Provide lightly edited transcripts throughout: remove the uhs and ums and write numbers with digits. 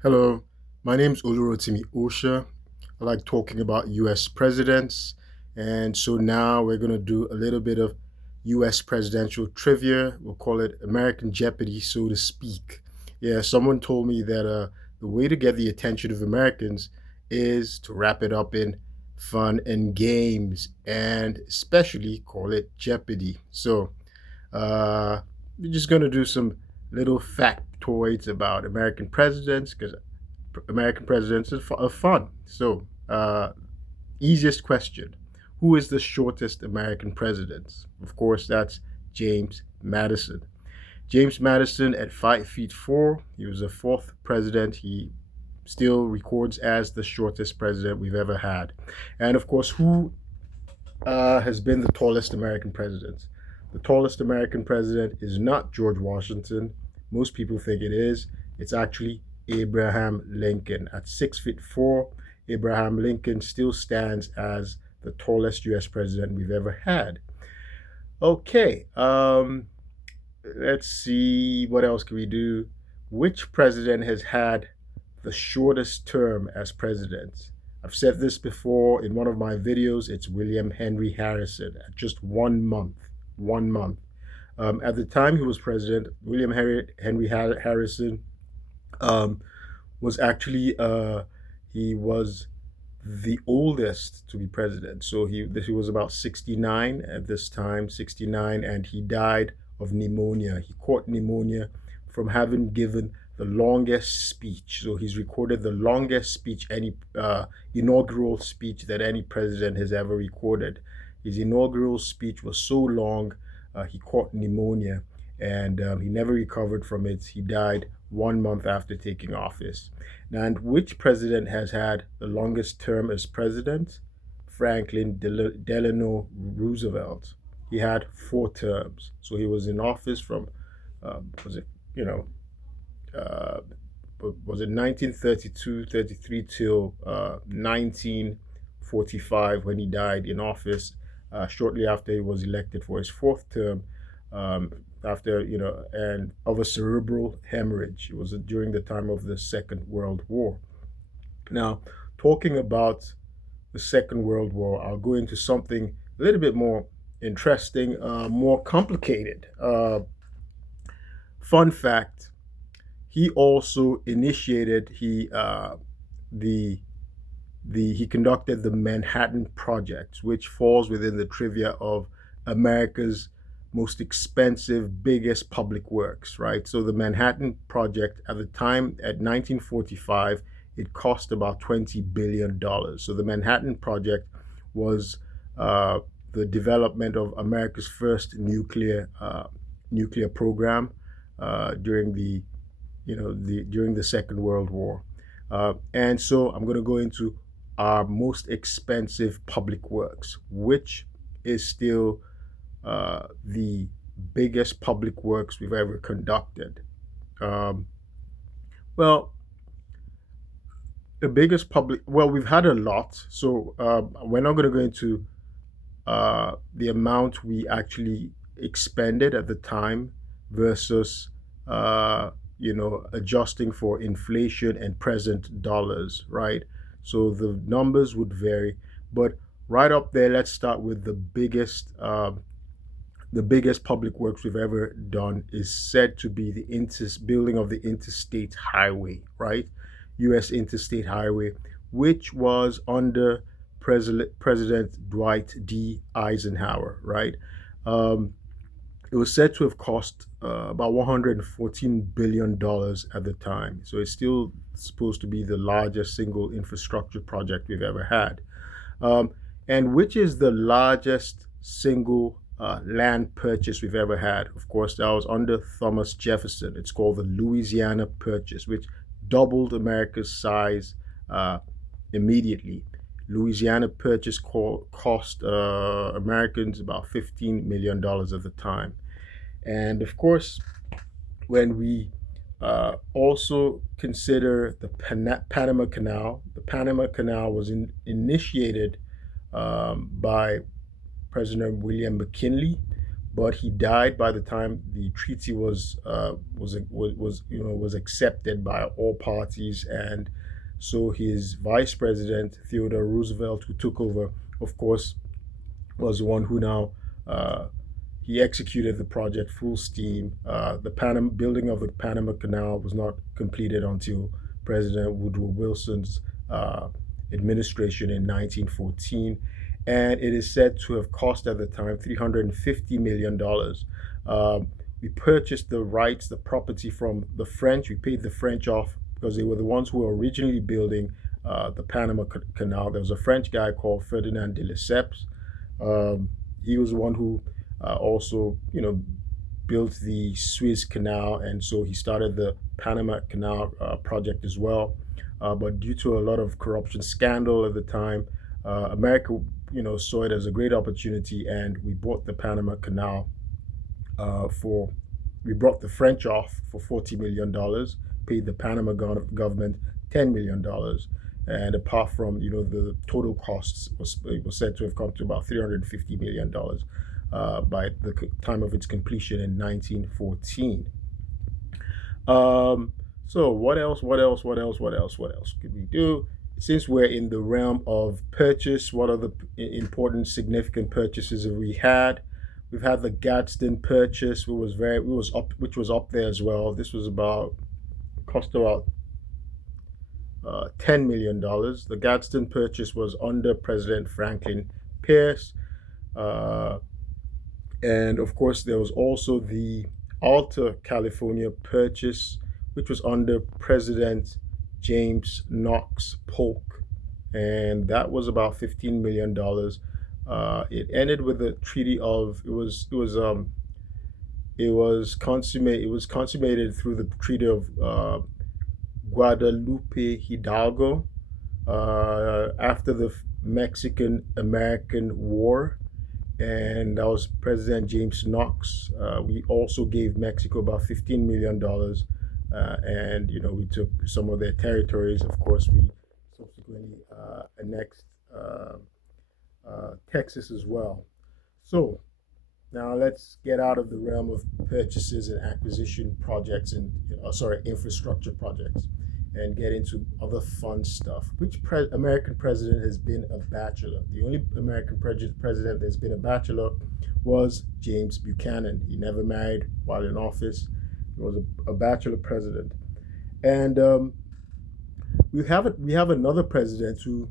Hello, my name's Olu Osha. I like talking about US presidents. And so now we're going to do a little bit of US presidential trivia. We'll call it American Jeopardy, so to speak. Yeah, someone told me that the way to get the attention of Americans is to wrap it up in fun and games, and especially call it Jeopardy. So uh, we're just going to do some little factoids about American presidents because American presidents are fun. So, easiest question: who is the shortest American president? Of course, that's James Madison. James Madison at 5 feet 4. He was the fourth president. He still records as the shortest president we've ever had. And of course, who has been the tallest American president? The tallest American president is not George Washington. Most people think it is. It's actually Abraham Lincoln. At 6 feet 4, Abraham Lincoln still stands as the tallest US president we've ever had. Okay, let's see what else can we do. Which president has had the shortest term as president? I've said this before in one of my videos. It's William Henry Harrison at just 1 month. 1 month. At the time he was president, Henry Harrison um, was actually he was the oldest to be president. So he was about 69 at this time, 69, and he died of pneumonia. He caught pneumonia from having given the longest speech. So he's recorded the longest speech, any inaugural speech that any president has ever recorded. His inaugural speech was so long, he caught pneumonia, and he never recovered from it. He died 1 month after taking office. And which president has had the longest term as president? Franklin Delano Roosevelt. He had 4 terms. So he was in office from, was it, you know, uh, was it 1932, 33 till 1945 when he died in office, shortly after he was elected for his fourth term, after, and of a cerebral hemorrhage. It was during the time of the Second World War. Now, talking about the Second World War, I'll go into something a little bit more interesting, more complicated. Fun fact: he also initiated the he conducted the Manhattan Project, which falls within the trivia of America's most expensive, biggest public works, right? So the Manhattan Project at the time, at 1945, it cost about $20 billion. So the Manhattan Project was the development of America's first nuclear program during the Second World War. And so I'm going to go into our most expensive public works, which is still the biggest public works we've ever conducted. Um, well, the biggest public, well, we've had a lot. So we're not going to go into the amount we actually expended at the time versus adjusting for inflation and present dollars, right? So the numbers would vary, but right up there, let's start with the biggest public works we've ever done is said to be the building of the interstate highway, right? U.S. Interstate Highway, which was under President Dwight D. Eisenhower, right? Um, it was said to have cost about $114 billion at the time. So it's still supposed to be the largest single infrastructure project we've ever had. Um, and which is the largest single land purchase we've ever had? Of course, that was under Thomas Jefferson. It's called the Louisiana Purchase, which doubled America's size immediately. Louisiana Purchase cost Americans about $15 million at the time. And of course, when we also consider the Panama Canal, the Panama Canal was initiated by President William McKinley, but he died by the time the treaty was accepted by all parties, and so his vice president Theodore Roosevelt, who took over, of course, was the one who now he executed the project full steam. The building of the Panama Canal was not completed until President Woodrow Wilson's administration in 1914, and it is said to have cost at the time $350 million. We purchased the rights, the property from the French. We paid the French off because they were the ones who were originally building the Panama Canal. There was a French guy called Ferdinand de Lesseps. He was the one who also, built the Suez Canal, and so he started the Panama Canal project as well. But due to a lot of corruption scandal at the time, America, saw it as a great opportunity, and we bought the Panama Canal for. We brought the French off for $40 million, paid the Panama government $10 million, and apart from the total costs it was said to have come to about $350 million by the time of its completion in 1914. So what else? What else? What else? What else? What else could we do? Since we're in the realm of purchase, what are the important, significant purchases that we had? We've had the Gadsden purchase, which was up there as well. This was about cost about $10 million. The Gadsden purchase was under President Franklin Pierce. And of course, there was also the Alta California purchase, which was under President James Knox Polk. And that was about $15 million. It ended with the treaty of it was consummated through the Treaty of Guadalupe Hidalgo after the Mexican American War, and that was President James Knox. We also gave Mexico about $15 million, and we took some of their territories. Of course, we subsequently annexed Texas as well. So now let's get out of the realm of purchases and acquisition projects and infrastructure projects, and get into other fun stuff. Which American president has been a bachelor? The only American president that's been a bachelor was James Buchanan. He never married while in office. He was a bachelor president. And we have another president who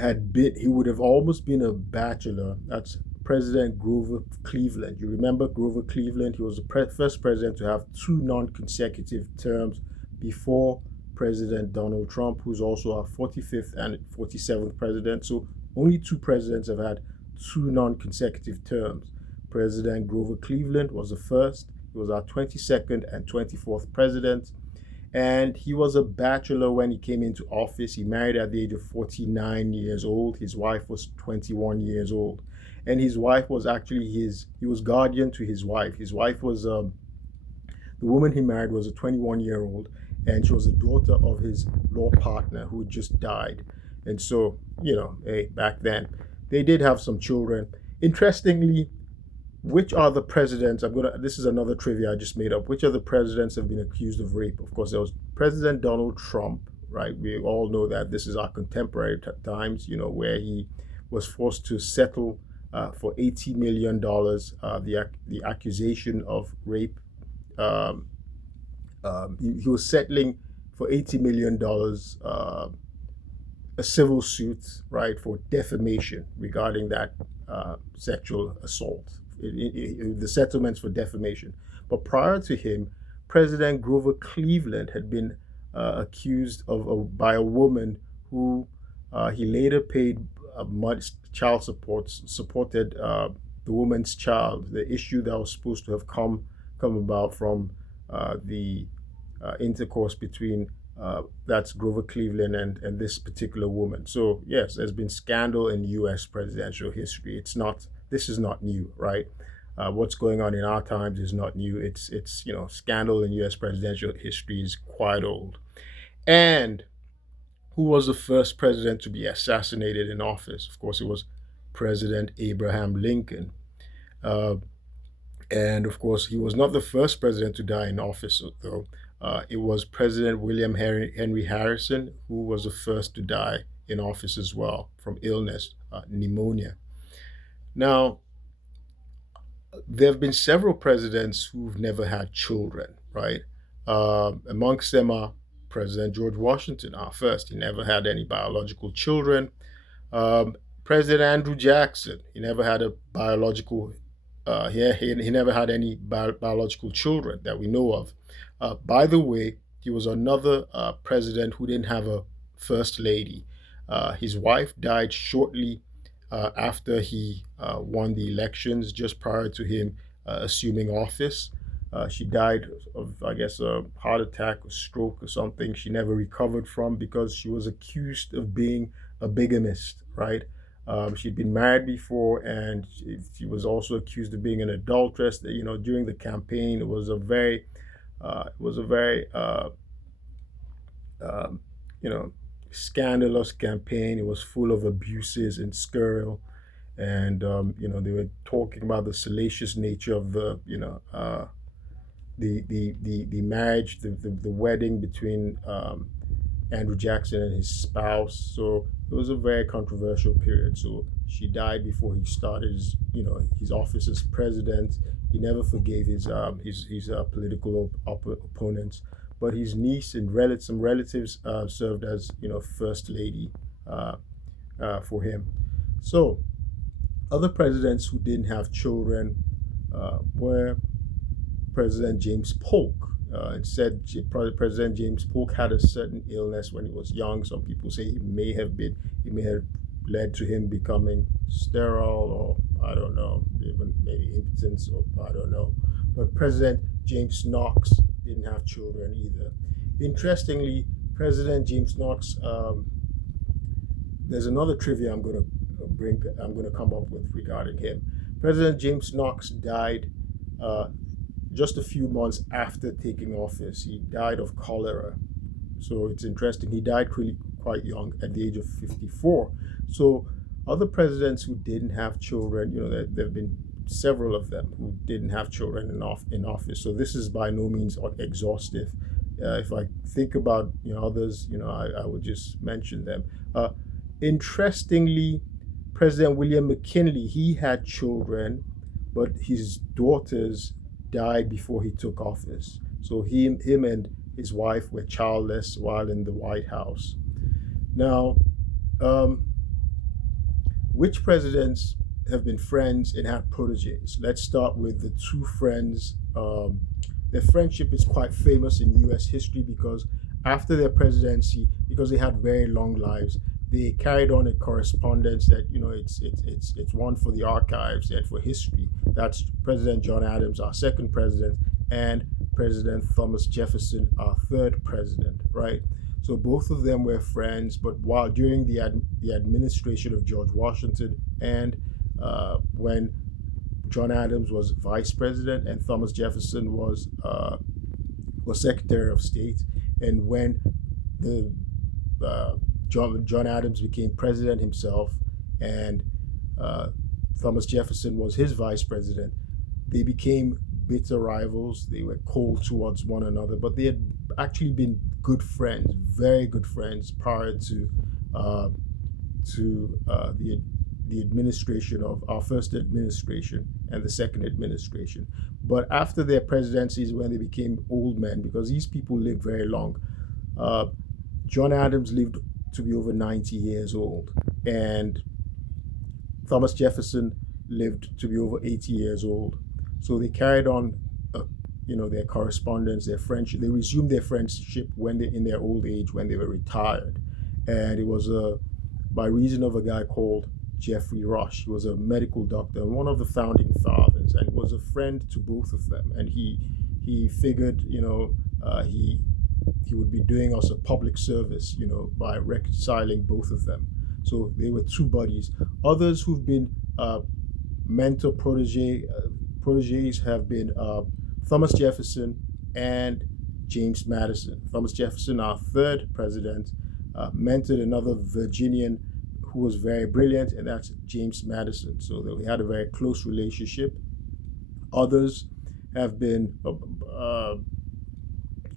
he would have almost been a bachelor. That's President Grover Cleveland. You remember Grover Cleveland? He was the first president to have two non-consecutive terms before President Donald Trump, who's also our 45th and 47th president. So only two presidents have had two non-consecutive terms. President Grover Cleveland was the first. He was our 22nd and 24th president. And he was a bachelor when he came into office. He married at the age of 49 years old. His wife was 21 years old. And his wife was actually he was guardian to his wife. His wife was, the woman he married was a 21-year-old, and she was a daughter of his law partner who had just died. And so, hey, back then, they did have some children. Interestingly, which are the presidents? This is another trivia I just made up. Which of the presidents have been accused of rape? Of course, there was President Donald Trump, right? We all know that this is our contemporary times, where he was forced to settle for $80 million the accusation of rape. He was settling for $80 million a civil suit, right, for defamation regarding that sexual assault. The settlements for defamation. But prior to him, President Grover Cleveland had been accused by a woman who he later paid child support, supported the woman's child. The issue that was supposed to have come about from the intercourse between that's Grover Cleveland and this particular woman. So yes, there's been scandal in U.S. presidential history. This is not new, right? What's going on in our times is not new. It's scandal in U.S. presidential history is quite old. And who was the first president to be assassinated in office? Of course, it was President Abraham Lincoln. Uh, And of course, he was not the first president to die in office, though. It was President William Henry Harrison who was the first to die in office as well from illness, pneumonia. Now, there have been several presidents who've never had children, right? Amongst them are President George Washington, our first. He never had any biological children. Um, President Andrew Jackson, he never had a biological, he never had any biological children that we know of. By the way, he was another president who didn't have a first lady. His wife died shortly after he won the elections, just prior to him assuming office. She died of, I guess, a heart attack or stroke or something she never recovered from because she was accused of being a bigamist, right? She'd been married before, and she was also accused of being an adulteress. During the campaign, it was a very um, you know, scandalous campaign. It was full of abuses and scurry, and they were talking about the salacious nature of the marriage, the wedding between Andrew Jackson and his spouse. So it was a very controversial period. So she died before he started his office as president. He never forgave his political opponents, but his niece and some relatives served as first lady uh, for him. So other presidents who didn't have children were President James Polk. It said President James Polk had a certain illness when he was young. Some people say it may have led to him becoming sterile, or I don't know, even maybe impotence, or I don't know. But President James Knox didn't have children either. Interestingly, President James Knox, there's another trivia I'm going to come up with regarding him. President James Knox died uh, just a few months after taking office. He died of cholera. So it's interesting. He died really quite young at the age of 54. So other presidents who didn't have children, there have been several of them who didn't have children in office. So this is by no means exhaustive. If I think about others, I would just mention them. Interestingly, President William McKinley, he had children, but his daughters died before he took office. So him and his wife were childless while in the White House. Now, um, which presidents have been friends and had proteges? Let's start with the two friends. Their friendship is quite famous in U.S. history because after their presidency, because they had very long lives, they carried on a correspondence that it's one for the archives and for history. That's President John Adams, our second president, and President Thomas Jefferson, our third president, right? So both of them were friends, but while during the administration of George Washington, and when John Adams was vice president and Thomas Jefferson was Secretary of State, and when the John Adams became president himself, and uh, Thomas Jefferson was his vice president, they became bitter rivals. They were cold towards one another, but they had actually been good friends, very good friends, prior uh, to the administration of our first administration and the second administration. But after their presidencies, when they became old men, because these people lived very long, uh, John Adams lived to be over 90 years old, and Thomas Jefferson lived to be over 80 years old. So they carried on, their correspondence, their friendship. They resumed their friendship when they in their old age, when they were retired, and it was by reason of a guy called Jeffrey Rush. He was a medical doctor and one of the founding fathers, and was a friend to both of them. And he figured, he would be doing us a public service, by reconciling both of them. So they were two buddies. Others who've been mentor proteges have been Thomas Jefferson and James Madison. Thomas Jefferson, our third president, mentored another Virginian who was very brilliant, and that's James Madison. So they had a very close relationship. Others have been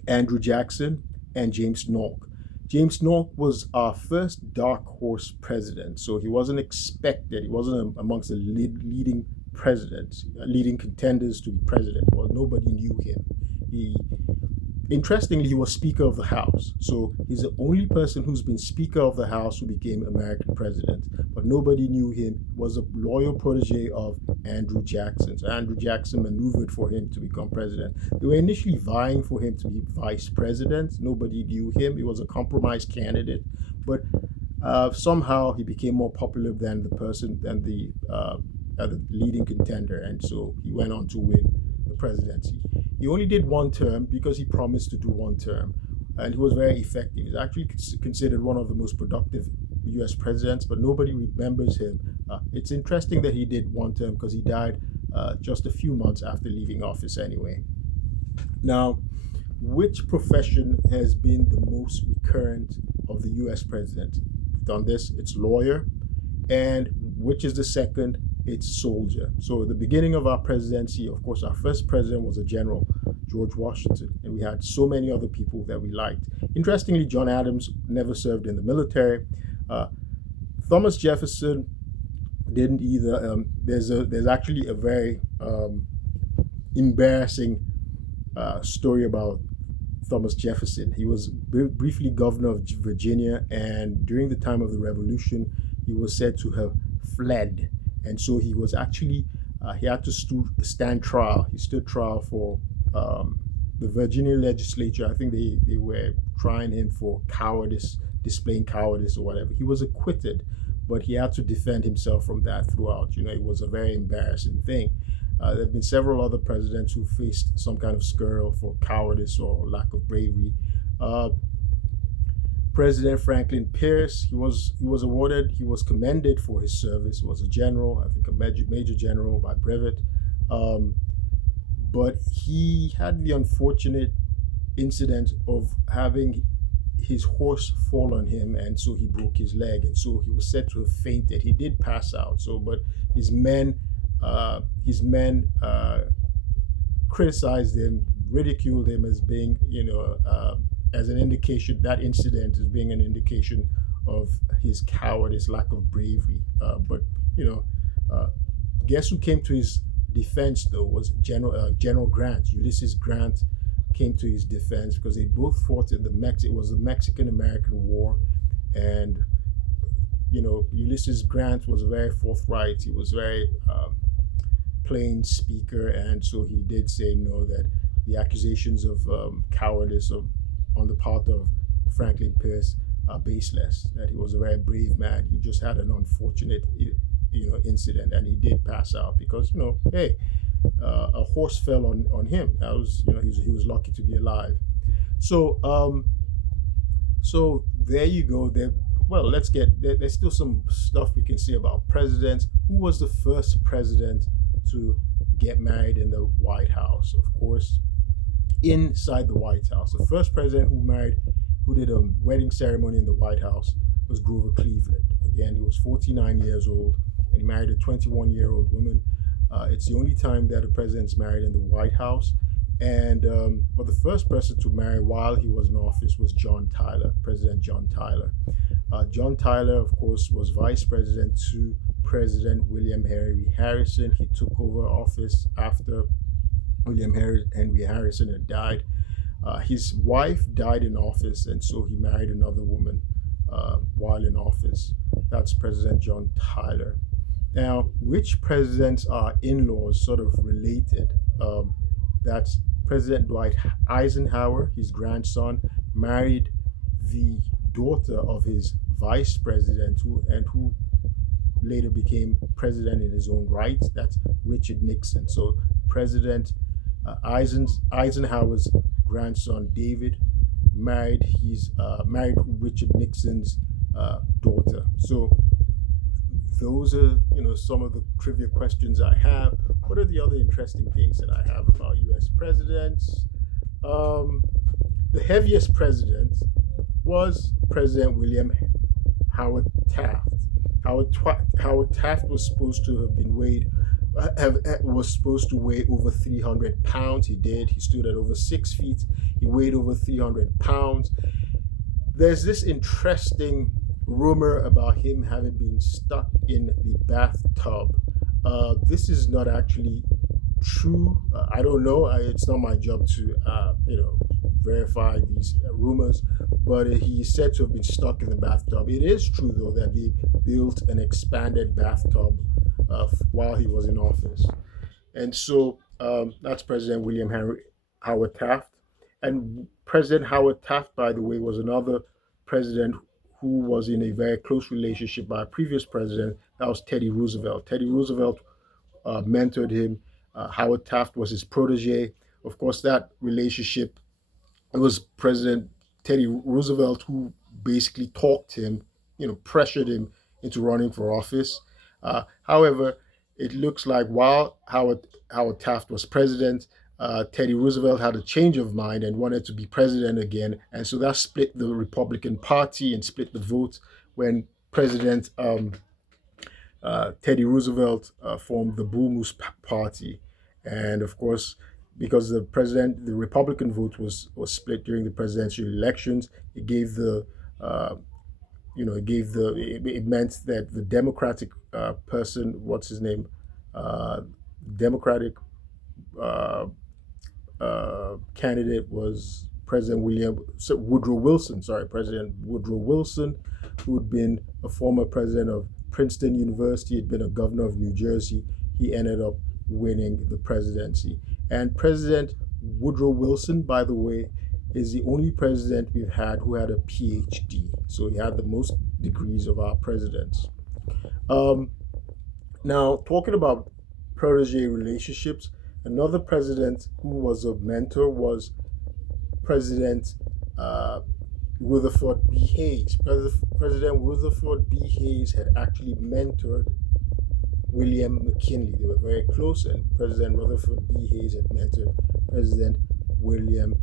Andrew Jackson and James Nork. James Nork was our first dark horse president, so he wasn't expected. He wasn't amongst the leading presidents, leading contenders to be president. Well, nobody knew him. He Interestingly, he was Speaker of the House. So he's the only person who's been Speaker of the House who became American president. But nobody knew him. He was a loyal protege of Andrew Jackson. So Andrew Jackson maneuvered for him to become president. They were initially vying for him to be vice president. Nobody knew him. He was a compromise candidate. But somehow he became more popular than the leading contender. And so he went on to win the presidency. He only did one term because he promised to do one term, and he was very effective. He's actually considered one of the most productive U.S. presidents, but nobody remembers him. It's interesting that he did one term because he died just a few months after leaving office anyway. Now, which profession has been the most recurrent of the U.S. president? Done this, it's lawyer. And which is the second? It's soldier. So at the beginning of our presidency, of course, our first president was a general, George Washington, and we had so many other people that we liked. Interestingly, John Adams never served in the military. Thomas Jefferson didn't either. There's actually a very embarrassing story about Thomas Jefferson. He was briefly governor of Virginia, and during the time of the Revolution, he was said to have fled. And so he was actually, he had to stand trial. He stood trial for the Virginia legislature. I think they were trying him for cowardice, displaying cowardice or whatever. He was acquitted, but he had to defend himself from that throughout. It was a very embarrassing thing. There have been several other presidents who faced some kind of scurril for cowardice or lack of bravery. President Franklin Pierce, he was commended for his service. He was a general, I think a major general by brevet. But he had the unfortunate incident of having his horse fall on him, and so he broke his leg, and so he was said to have fainted. He did pass out. So, but his men criticized him, ridiculed him as being, as an indication, that incident as being an indication of his cowardice, lack of bravery. But guess who came to his defense though was General Grant. Ulysses Grant came to his defense because they both fought in it was the Mexican-American War, and Ulysses Grant was very forthright. He was very plain speaker, and so he did say no, that the accusations of cowardice on the part of Franklin Pierce are baseless, that he was a very brave man. He just had an unfortunate incident, and he did pass out because a horse fell on him. That was he was lucky to be alive. So so there you go. There's still some stuff we can say about presidents. Who was the first president to get married in the White House? Of course, inside the White House, the first president who did a wedding ceremony in the White House was Grover Cleveland. Again, he was 49 years old, and he married a 21-year-old woman. It's the only time that a president's married in the White House. And but the first person to marry while he was in office was John Tyler, President John Tyler. John Tyler, of course, was vice president to President William Henry Harrison. He took over office after William Henry Harrison had died. His wife died in office, and so he married another woman while in office. That's President John Tyler. Now, which presidents are in-laws sort of related? That's President Dwight Eisenhower. His grandson married the daughter of his vice president, who later became president in his own right. That's Richard Nixon. So President Eisenhower's grandson David married Richard Nixon's daughter. So those are some of the trivia questions I have. What are the other interesting things that I have about U.S. presidents? The heaviest president was President William Howard Taft. Howard Taft was supposed to have been weighed was supposed to weigh over 300 pounds. He did. He stood at over 6 feet. He weighed over 300 pounds. There's this interesting rumor about him having been stuck in the bathtub. This is not actually true. I don't know. It's not my job to, verify these rumors. But he's said to have been stuck in the bathtub. It is true, though, that they built an expanded bathtub while he was in office. And so that's President William Henry Howard Taft. And President Howard Taft, by the way, was another president who was in a very close relationship by a previous president. That was Teddy Roosevelt. Teddy Roosevelt mentored him. Howard Taft was his protege. Of course, that relationship, it was President Teddy Roosevelt who basically talked him, pressured him into running for office. However, it looks like while Howard Taft was president, Teddy Roosevelt had a change of mind and wanted to be president again, and so that split the Republican Party and split the vote when President Teddy Roosevelt formed the Bull Moose Party, and of course, because the Republican vote was split during the presidential elections, it gave the it meant that the Democratic person, what's his name, Democratic uh, candidate was Woodrow Wilson. Sorry, President Woodrow Wilson, who had been a former president of Princeton University, had been a governor of New Jersey. He ended up winning the presidency. And President Woodrow Wilson, by the way, is the only president we've had who had a PhD. So he had the most degrees of our presidents. Um, Now, talking about protege relationships, another president who was a mentor was President uh, Rutherford B. Hayes. President Rutherford B. Hayes had actually mentored William McKinley. They were very close, and President Rutherford B. Hayes had mentored President William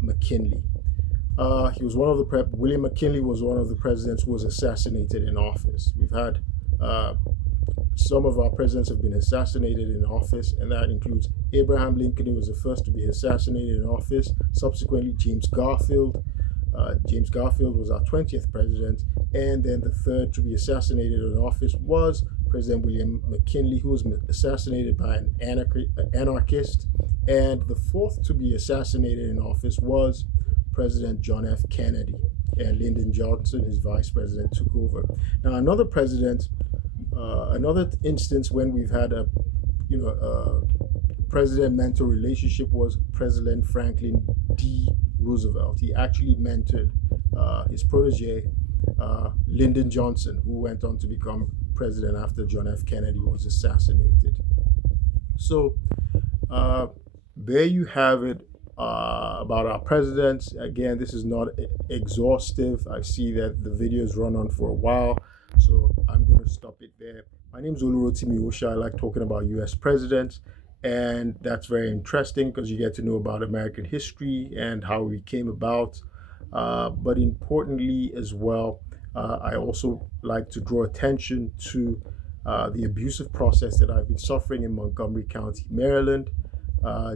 McKinley. William McKinley was one of the presidents who was assassinated in office. We've had uh, some of our presidents have been assassinated in office, and that includes Abraham Lincoln, who was the first to be assassinated in office. Subsequently, James Garfield. James Garfield was our 20th president, and then the third to be assassinated in office was President William McKinley, who was assassinated by an anarchist, and the fourth to be assassinated in office was President John F. Kennedy, and Lyndon Johnson, his vice president, took over. Now, another instance when we've had a president-mentor relationship was President Franklin D. Roosevelt. He actually mentored his protege, Lyndon Johnson, who went on to become president after John F. Kennedy was assassinated. So uh, there you have it about our presidents. Again, this is not exhaustive. I see that the videos run on for a while, so I'm going to stop it there. My name is Olu Osha. I like talking about U.S. presidents, and that's very interesting because you get to know about American history and how we came about. But importantly, as well, I also like to draw attention to the abusive process that I've been suffering in Montgomery County, Maryland,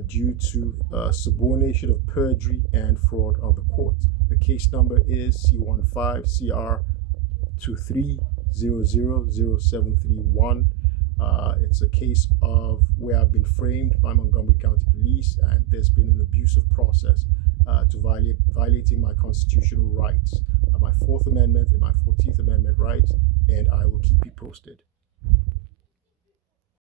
due to subornation of perjury and fraud on the court. The case number is C15CR 23000731. It's a case of where I've been framed by Montgomery County Police, and there's been an abusive process to violating my constitutional rights, my Fourth Amendment and my 14th Amendment rights, and I will keep you posted.